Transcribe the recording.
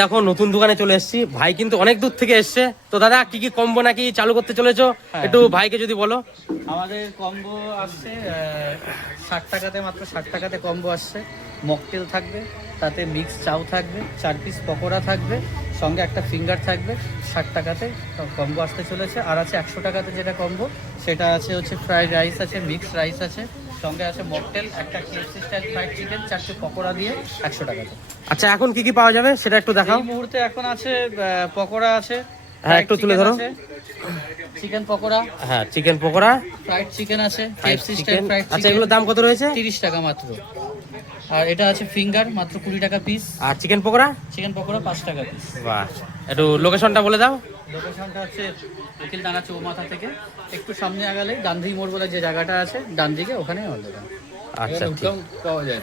দেখো নতুন দোকানে চলে এসেছি, ভাই কিন্তু অনেক দূর থেকে এসছে। তো দাদা কি কি কম্বো নাকি চালু করতে চলেছো, একটু ভাইকে যদি বলো। আমাদের কম্বো আসছে 60 টাকাতে, মাত্র 60 টাকাতে কম্বো আসছে। মকটেল থাকবে, তাতে মিক্স চাউ থাকবে, 4 পিস পকোড়া থাকবে, সঙ্গে একটা ফিঙ্গার থাকবে। 60 টাকাতে কম্বো আসতে চলেছে। আর আছে 100 টাকাতে যেটা কম্বো, সেটা হচ্ছে ফ্রাইড রাইস আছে, মিক্স রাইস আছে, সঙ্গে আছে মকটেল, একটা কেএফসি স্টাইল ফ্রাইড চিকেন, 4টে পকোড়া দিয়ে 100 টাকাতে। আচ্ছা এখন কি কি পাওয়া যাবে সেটা একটু দেখাও। এই মুহূর্তে এখন আছে পকোড়া আছে, হ্যাঁ একটু তুলে ধরো। চিকেন পকোড়া, হ্যাঁ চিকেন পকোড়া, ফ্রাইড চিকেন আছে, fried KFC chicken. Style fried আচ্ছা চিকেন। এগুলোর দাম কত রয়েছে? 30 টাকা মাত্র। আর এটা আছে ফিঙ্গার, মাত্র 20 টাকা পিস। আর চিকেন পকোড়া? চিকেন পকোড়া 5 টাকা পিস। বাহ, একটু লোকেশনটা বলে দাও। লোকেশনটা হচ্ছে উকিলডাঙ্গা চৌমাথা থেকে একটু সামনে আগালে গান্ধী মোড় বলে যে জায়গাটা আছে, ডান দিকে, ওখানে আমাদের দোকান। আচ্ছা ঠিক। পাওয়া যায়